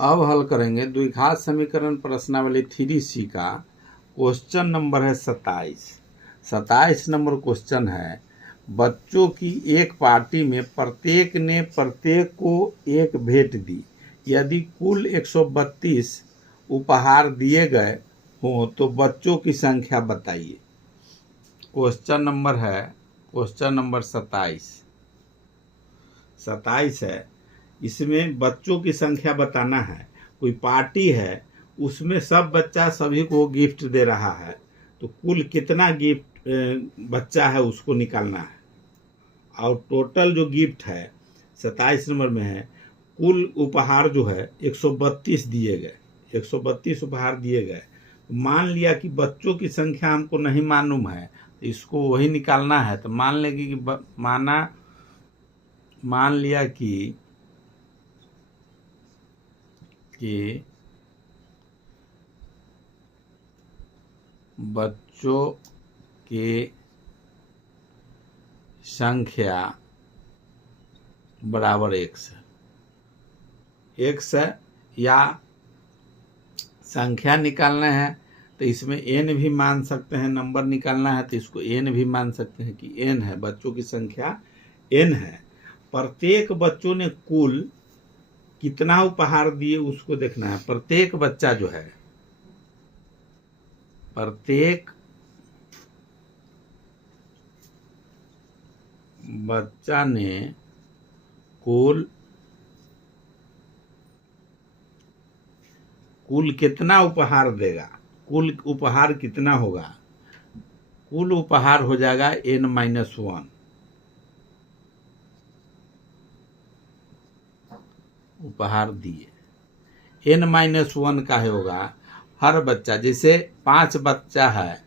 अब हल करेंगे द्विघात समीकरण प्रश्नावली 3C का क्वेश्चन नंबर है 27 नंबर क्वेश्चन है। बच्चों की एक पार्टी में प्रत्येक ने प्रत्येक को एक भेंट दी। यदि कुल 132 उपहार दिए गए हों तो बच्चों की संख्या बताइए। क्वेश्चन नंबर 27 है। इसमें बच्चों की संख्या बताना है। कोई पार्टी है, उसमें सब बच्चा सभी को गिफ्ट दे रहा है, तो कुल कितना गिफ्ट बच्चा है उसको निकालना है। और टोटल जो गिफ्ट है 27 नंबर में है, कुल उपहार जो है 132 दिए गए, 132 उपहार दिए गए। मान लिया कि बच्चों की संख्या हमको नहीं मालूम है, तो इसको वही निकालना है। तो मान लेंगे कि मान लिया कि बच्चों की संख्या बराबर x है, या संख्या निकालना है तो इसमें n भी मान सकते हैं। नंबर निकालना है तो इसको n भी मान सकते हैं कि n है, बच्चों की संख्या n है। प्रत्येक बच्चों ने कुल कितना उपहार दिए उसको देखना है। प्रत्येक बच्चा जो है, प्रत्येक बच्चा ने कुल कितना उपहार देगा, कुल उपहार कितना होगा। कुल उपहार हो जाएगा n-1 उपहार दिए। n-1 का होगा हर बच्चा, जैसे 5 बच्चा है,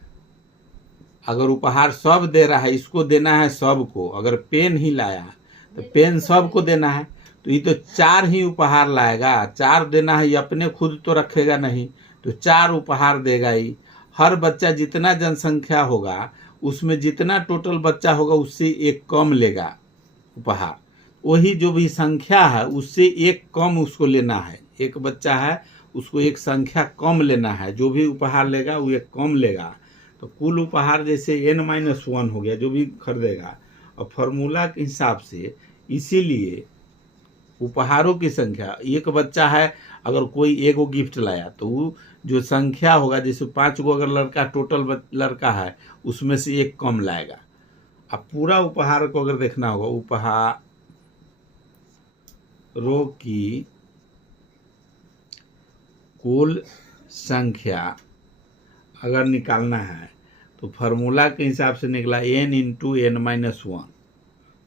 अगर उपहार सब दे रहा है, इसको देना है सबको। अगर पेन ही लाया तो पेन सबको देना है, तो ये तो 4 ही उपहार लाएगा। 4 देना है, ये अपने खुद तो रखेगा नहीं, तो 4 उपहार देगा ही। हर बच्चा जितना जनसंख्या होगा उसमें जितना टोटल बच्चा होगा उससे एक कम लेगा उपहार। वही जो भी संख्या है उससे एक कम उसको लेना है। एक बच्चा है, उसको एक संख्या कम लेना है, जो भी उपहार लेगा वो एक कम लेगा। तो कुल उपहार जैसे n-1 हो गया जो भी खरीदेगा। और फॉर्मूला के हिसाब से इसीलिए उपहारों की संख्या, एक बच्चा है अगर कोई एगो गिफ्ट लाया तो वो जो संख्या होगा, जैसे 5 गो अगर लड़का टोटल लड़का है उसमें से एक कम लाएगा। अब पूरा उपहार को अगर देखना होगा, उपहारों की कुल संख्या अगर निकालना है तो फार्मूला के हिसाब से निकला n × n-1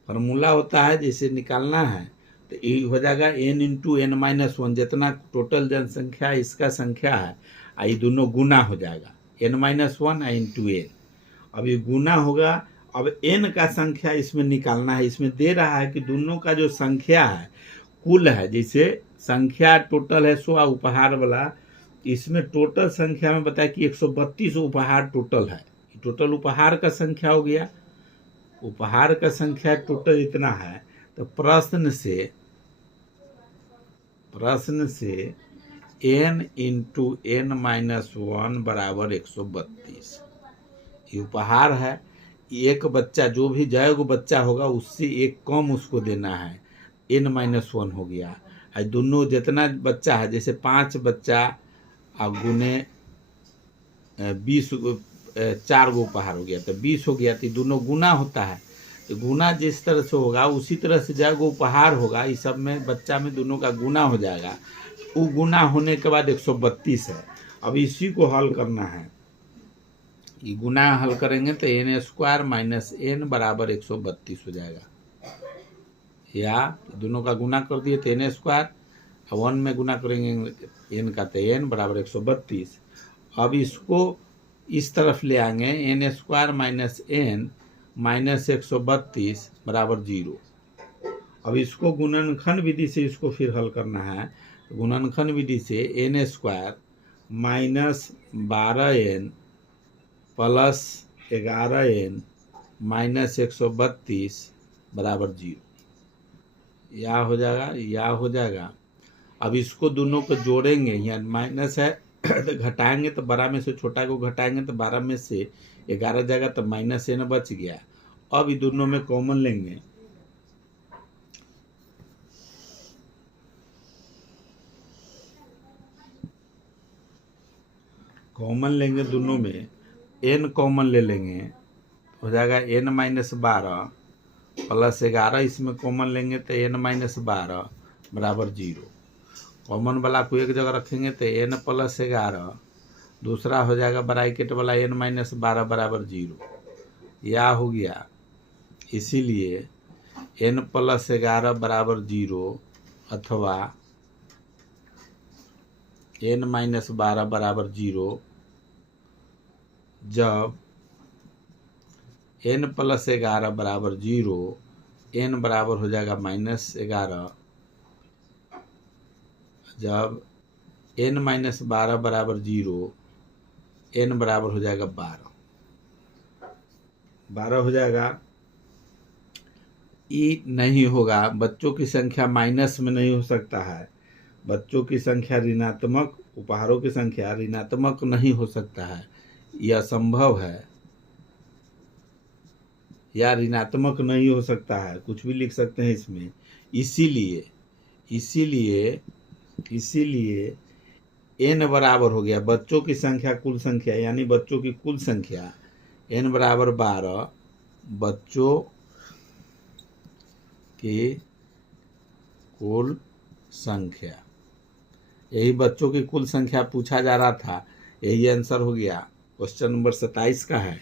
फार्मूला होता है। जैसे निकालना है तो ये हो जाएगा n × n-1, जितना टोटल जनसंख्या इसका संख्या है, ये दोनों गुना हो जाएगा n-1 × n। अब ये गुना होगा। अब n का संख्या इसमें निकालना है। इसमें दे रहा है कि दोनों का जो संख्या है कुल है, जैसे संख्या टोटल है 100 उपहार वाला, इसमें टोटल संख्या में बताया कि 132 उपहार टोटल है। टोटल उपहार का संख्या हो गया, उपहार का संख्या टोटल इतना है। तो प्रश्न से n × n-1 बराबर 132 ये उपहार है। एक बच्चा, जो भी जैगो बच्चा होगा उससे एक कम उसको देना है, n-1 हो गया। दोनों जितना बच्चा है, जैसे 5 बच्चा गुने 20, 4 गो उपहार हो गया तो 20 हो गया। तो दोनों गुना होता है। तो गुना जिस तरह से होगा उसी तरह से जैगो उपहार होगा, इस सब में बच्चा में दोनों का गुना हो जाएगा। वो गुना होने के बाद 132 है। अब इसी को हल करना है। ये गुना हल करेंगे तो n² - n बराबर 132 हो जाएगा। या दोनों का गुना कर दिए तो n², 1 में गुना करेंगे n का तो n बराबर 132। अब इसको इस तरफ ले आएंगे, n² - n - 132 बराबर 0। अब इसको गुणनखंड विधि से इसको फिर हल करना है। तो गुणनखंड विधि से n² - 12n प्लस 11n - 132 बराबर 0। या हो जाएगा अब इसको दोनों को जोड़ेंगे, यहाँ माइनस है तो घटाएंगे तो 12 में से छोटा को घटाएंगे तो 12 में से 11 जाएगा तो -n बच गया। अब ये दोनों में कॉमन लेंगे, कॉमन लेंगे दोनों में, n कॉमन ले लेंगे, हो जाएगा n-12 प्लस 11, इसमें कॉमन लेंगे तो n-12 बराबर 0। कॉमन वाला को एक जगह रखेंगे तो n+11, दूसरा हो जाएगा ब्रैकेट वाला n-12 बराबर 0, या हो गया। इसीलिए n+11 बराबर 0 अथवा n-12 बराबर 0 जब n+11 बराबर 0, n बराबर हो जाएगा -11, जब n-12 बराबर 0, n बराबर हो जाएगा 12 हो जाएगा। ई नहीं होगा, बच्चों की संख्या माइनस में नहीं हो सकता है, बच्चों की संख्या ऋणात्मक, उपहारों की संख्या ऋणात्मक नहीं हो सकता है, यह असंभव है, या ऋणात्मक नहीं हो सकता है, कुछ भी लिख सकते हैं इसमें। इसीलिए n बराबर हो गया बच्चों की संख्या कुल संख्या, यानी बच्चों की कुल संख्या n बराबर 12, बच्चों की कुल संख्या, यही बच्चों की कुल संख्या पूछा जा रहा था, यही आंसर हो गया। क्वेश्चन नंबर 27 का है।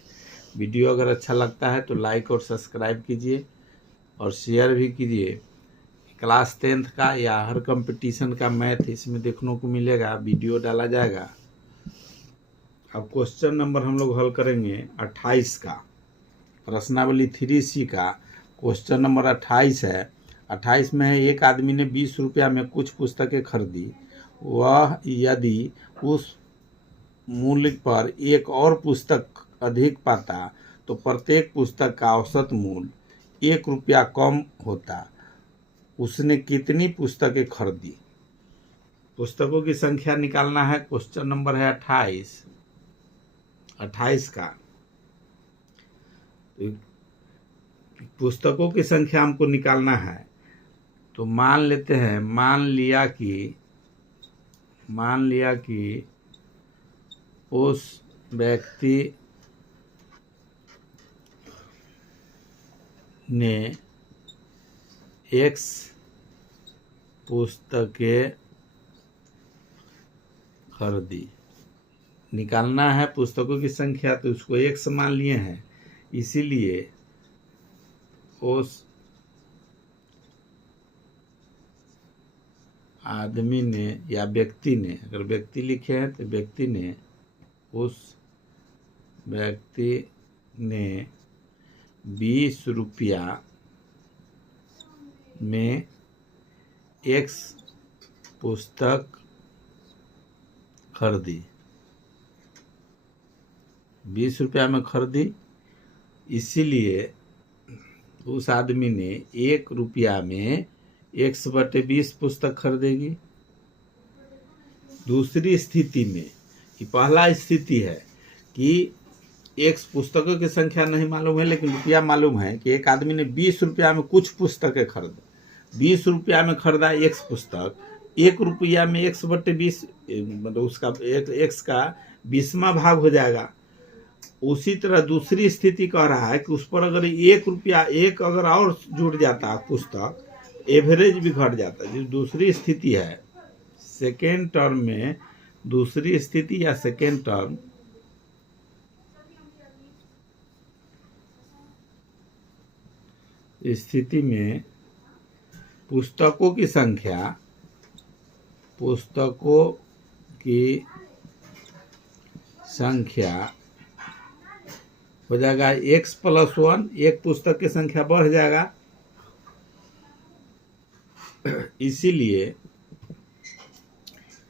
वीडियो अगर अच्छा लगता है तो लाइक और सब्सक्राइब कीजिए और शेयर भी कीजिए। क्लास 10th का या हर कंपटीशन का मैथ इसमें देखने को मिलेगा, वीडियो डाला जाएगा। अब क्वेश्चन नंबर हम लोग हल करेंगे 28 का, प्रश्नावली 3C का क्वेश्चन नंबर 28 है। 28 में है, एक आदमी ने 20 रुपया में कुछ पुस्तकें खरीदी, वह यदि उस मूल्य पर एक और पुस्तक अधिक पाता तो प्रत्येक पुस्तक का औसत मूल्य 1 रुपया कम होता। उसने कितनी पुस्तकें खरीदी? पुस्तकों की संख्या निकालना है। क्वेश्चन नंबर है 28 का। पुस्तकों की संख्या हमको निकालना है, तो मान लेते हैं, मान लिया कि उस व्यक्ति ने X पुस्तकें खरीदी। निकालना है पुस्तकों की संख्या, तो उसको X मान लिए हैं, इसीलिए उस आदमी ने या व्यक्ति ने, अगर व्यक्ति लिखे हैं तो व्यक्ति ने, उस व्यक्ति ने 20 रुपया में X पुस्तक खरीदी। 20 रुपया में खरीदी, इसीलिए उस आदमी ने 1 रुपया में X/20 पुस्तक खरीदेगी। दूसरी स्थिति में, ये पहला स्थिति है कि X पुस्तकों की संख्या नहीं मालूम है लेकिन रुपया मालूम है कि एक आदमी ने 20 रुपया में कुछ पुस्तकें खरीदा। 20 रुपया में खरीदा X पुस्तक, 1 रुपया में X/20, मतलब उसका X का 20वां भाग हो जाएगा। उसी तरह दूसरी स्थिति कह रहा है कि उस पर अगर 1 रुपया एक अगर और जुड़ जाता पुस्तक, एवरेज भी घट जाता। जो दूसरी स्थिति है, सेकेंड टर्म में दूसरी स्थिति या सेकेंड टर्म, स्थिति में पुस्तकों की संख्या हो जाएगा X+1, एक पुस्तक की संख्या बढ़ जाएगा। इसीलिए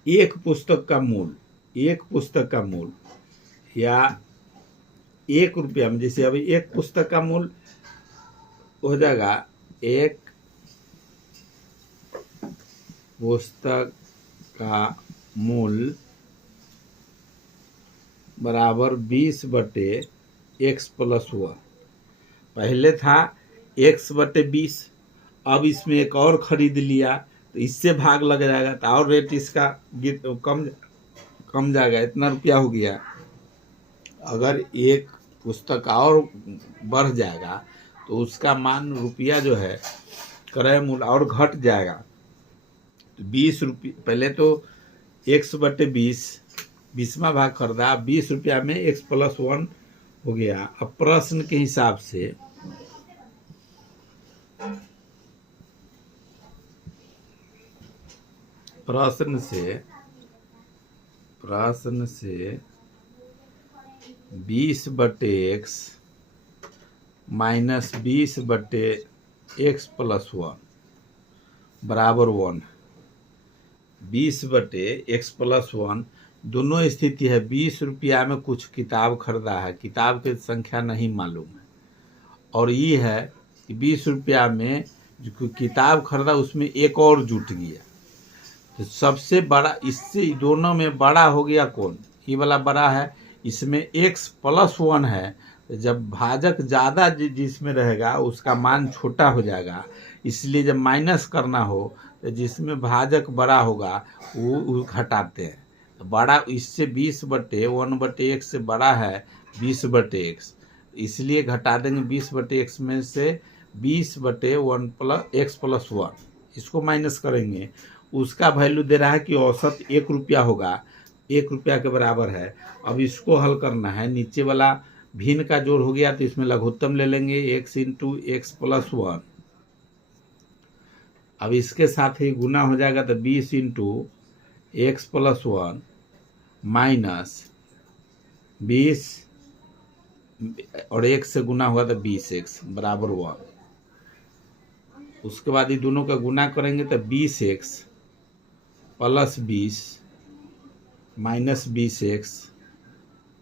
एक पुस्तक का मूल्य या 1 रुपया में, जैसे अभी एक पुस्तक का मूल्य हो जाएगा, एक पुस्तक का मूल बराबर 20/x+1। पहले था x/20, अब इसमें एक और खरीद लिया तो इससे भाग लग जाएगा तो और रेट इसका कम जाएगा। इतना रुपया हो गया। अगर एक पुस्तक और बढ़ जाएगा तो उसका मान रुपया जो है क्रय मूल्य और घट जाएगा। तो 20 रुपये, पहले तो x/20 20वां भाग खरीदा, 20 रुपया में x+1 हो गया। अब प्रश्न के हिसाब से प्रश्न से 20/x माइनस 20/x+1 बराबर 1। 20/x+1 दोनों स्थिति है। 20 रुपया में कुछ किताब खरीदा है, किताब की संख्या नहीं मालूम है, और ये है कि 20 रुपया में जो किताब खरीदा उसमें एक और जुट गया। तो सबसे बड़ा इससे दोनों में बड़ा हो गया कौन? ये वाला बड़ा है। इसमें x+1 है, तो जब भाजक ज़्यादा जिसमें रहेगा उसका मान छोटा हो जाएगा। इसलिए जब माइनस करना हो तो जिसमें भाजक बड़ा होगा वो घटाते हैं। तो बड़ा इससे 20/1/x से बड़ा है 20/x, इसलिए घटा देंगे 20/x में से 20/1x+1, इसको माइनस करेंगे। उसका वैल्यू दे रहा है कि औसत 1 रुपया होगा, 1 रुपया के बराबर है। अब इसको हल करना है। नीचे वाला भिन्न का जोड़ हो गया तो इसमें लघुत्तम ले लेंगे x × x+1। अब इसके साथ ही गुना हो जाएगा तो 20 × x+1 माइनस 20 और 1 से गुना हुआ तो 20x बराबर 1। उसके बाद ये दोनों का गुना करेंगे तो 20x + 20 माइनस 20x,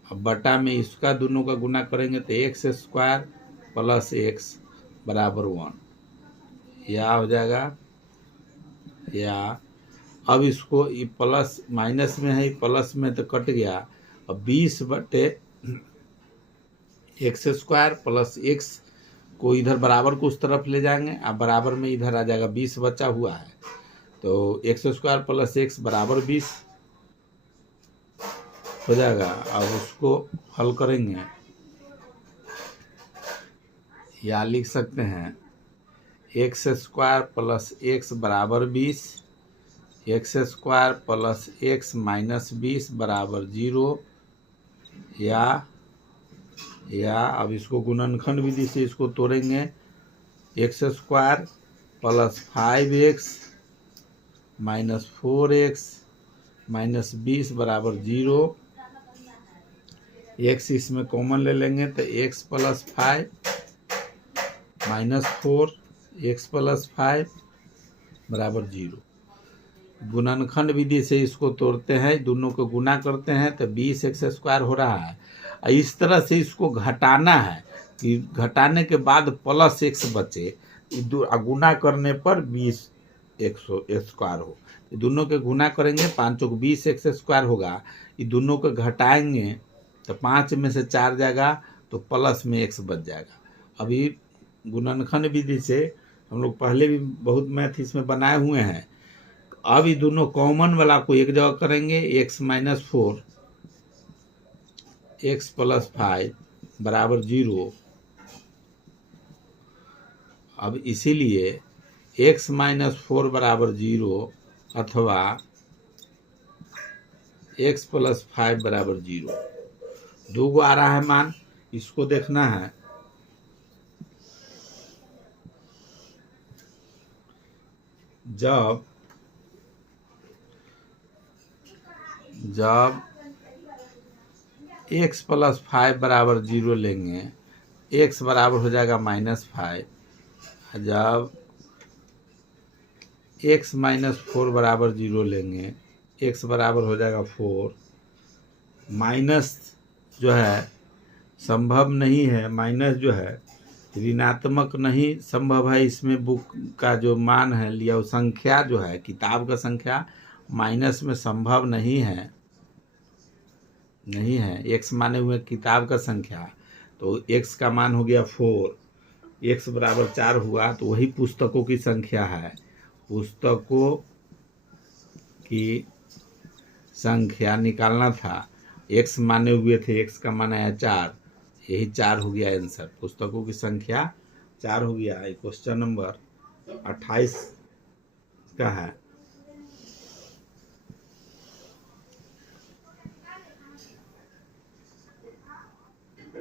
अब बटा में इसका दोनों का गुना करेंगे तो x² + x बराबर 1। या हो जाएगा या अब इसको ये प्लस माइनस में है, प्लस में तो कट गया। अब 20/x² + x को इधर बराबर को उस तरफ ले जाएंगे, अब बराबर में इधर आ जाएगा 20 बचा हुआ है, तो x² + x बराबर 20 हो जाएगा। अब उसको हल करेंगे, या लिख सकते हैं x² + x बराबर 20, x² + x माइनस 20 बराबर 0। या अब इसको गुणनखंड विधि से इसको तोड़ेंगे। x² + 5x minus 4x minus 20 बराबर 0। x इसमें कॉमन ले लेंगे तो x + 5 माइनस 4 x + 5 बराबर 0। गुणनखंड विधि से इसको तोड़ते हैं, दोनों को गुना करते हैं तो 20x² हो रहा है। इस तरह से इसको घटाना है कि घटाने के बाद +x बचे, गुना करने पर 20x² हो। दोनों के गुना करेंगे, 5 × 20x² होगा। ये दोनों को घटाएंगे तो 5 में से 4 जाएगा तो प्लस में x बच जाएगा। अभी गुणनखंड विधि से हम लोग पहले भी बहुत मैथ इसमें बनाए हुए हैं। अब ये दोनों कॉमन वाला को एक जगह करेंगे, x - 4 x + 5 बराबर 0। अब इसीलिए x - 4 बराबर 0 अथवा x + 5 बराबर 0। 2 गो आ रहा है मान, इसको देखना है। जब x + 5 बराबर 0 लेंगे, x बराबर हो जाएगा -5। जब x - 4 बराबर 0 लेंगे, x बराबर हो जाएगा 4। माइनस जो है संभव नहीं है, माइनस जो है ऋणात्मक नहीं संभव है। इसमें बुक का जो मान है लिया, वो संख्या जो है किताब का संख्या माइनस में संभव नहीं है, एक्स माने हुए किताब का संख्या, तो एक्स का मान हो गया 4, एक्स बराबर 4 हुआ, तो वही पुस्तकों की संख्या है। पुस्तकों की संख्या निकालना था, एक्स माने हुए थे, एक्स का मान आया 4, यही 4 हो गया आंसर। पुस्तकों की संख्या 4 हो गया। क्वेश्चन नंबर 28 का है।